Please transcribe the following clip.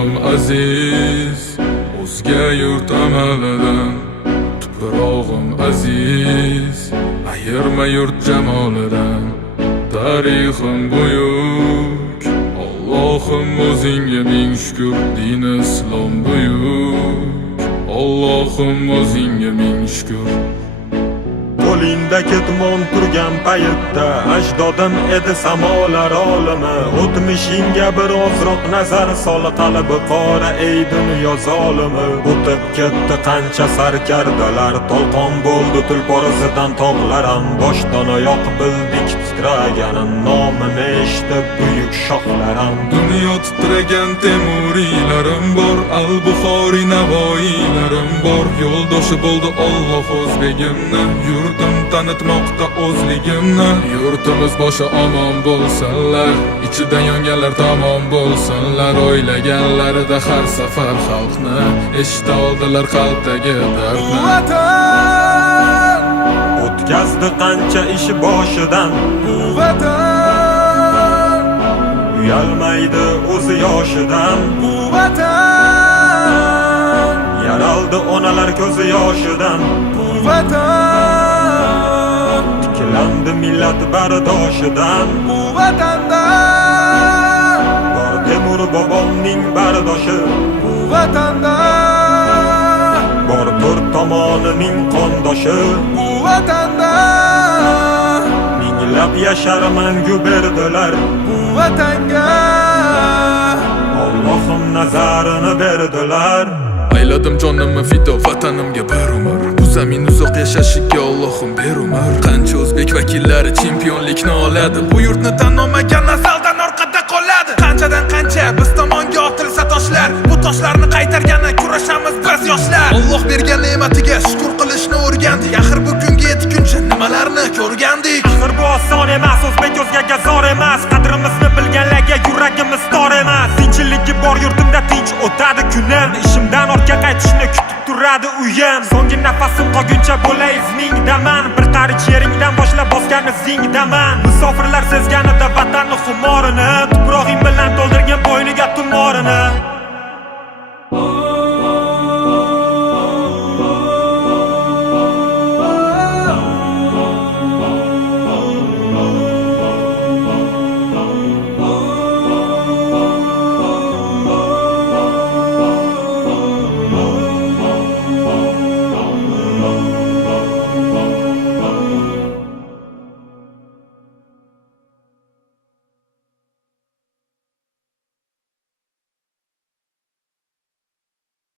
Tuprog'im aziz, o'zga yurt amalidan. Tuprog'im aziz, ayirma yurt jamolidan. Tarixim buyuk, Allohim o'zingga ming shukr. Din islom buyuk, Allohim o'zingga ming shukr. Qo'lingda ketmon turgan paytda ajdodim edi samolar olimi. O'tmishingga birozroq nazar sol, qalbi qora ey dunyo zolimi. O'tib ketdi qancha sarkardalar, tolqon bo'ldi tulporizidan tog'laram. Boshdan oyoq bildik titraganin, nomini eshitib buyuk shohlaram. Dunyo titragan temuriylarim bor, al-Buxoriy Navoiylarim bor. Yo'ldoshi bo'ldi Alloh o'zbegimni, yurtim tanitmoqda o'zligimni. Yurtimiz boshi omon bo'lsinlar, ichidan yonganlar tamom bo'lsinlar. O'ylaganlarida har safar xalqni eshita oldilar qalbdagi dardni. Vatan O'tkazdi qancha ishi boshidan, vatan uyalmaydi o'zi yoshidan. Vatan Yaraldi onalar ko'zi yoshidan, vatan tiklandi millat bardoshidan. vatanda Bor Temur bobomning bardoshi, vatanda bor to'rt tomonining qondoshi. vatanda Minglab yashar mangu berdilar, vatanga Allohim nazarini berdilar. Ayladim jonimni fido vatanimga bir umr. Bu zamin uzoq yashashiga Allohim ber umr. Qancha o'zbek vakillari chempionlikni oladi, bu yurtni tan olmagan nasldan orqada qoladi. Qanchadan qancha biz tomonga otilsa toshlar, bu toshlarni qaytargani kurashamiz biz yoshlar. Alloh bergan ne'matiga shukr qilishni o'rgandik. Axir bu kunga yetguncha nimalarni ko'rgandik. Axir bu oson emas, o'zbek o'zgaga zor emas. Qadrimizni bilganlarga yuragimiz tor emas. Tinchiligi bor yurtimda tinch o'tadi kunim. Ishimdan ortga qaytishni kutib turadi uyim. So'nggi nafasim qolguncha bo'lay izmingdaman. Bir qarich yeringdan boshlab bosgan izingdaman. Musofirlar sezganida vatanni xumorini, tuprog'ing bilan to'ldirgan bo'yniga tumorini.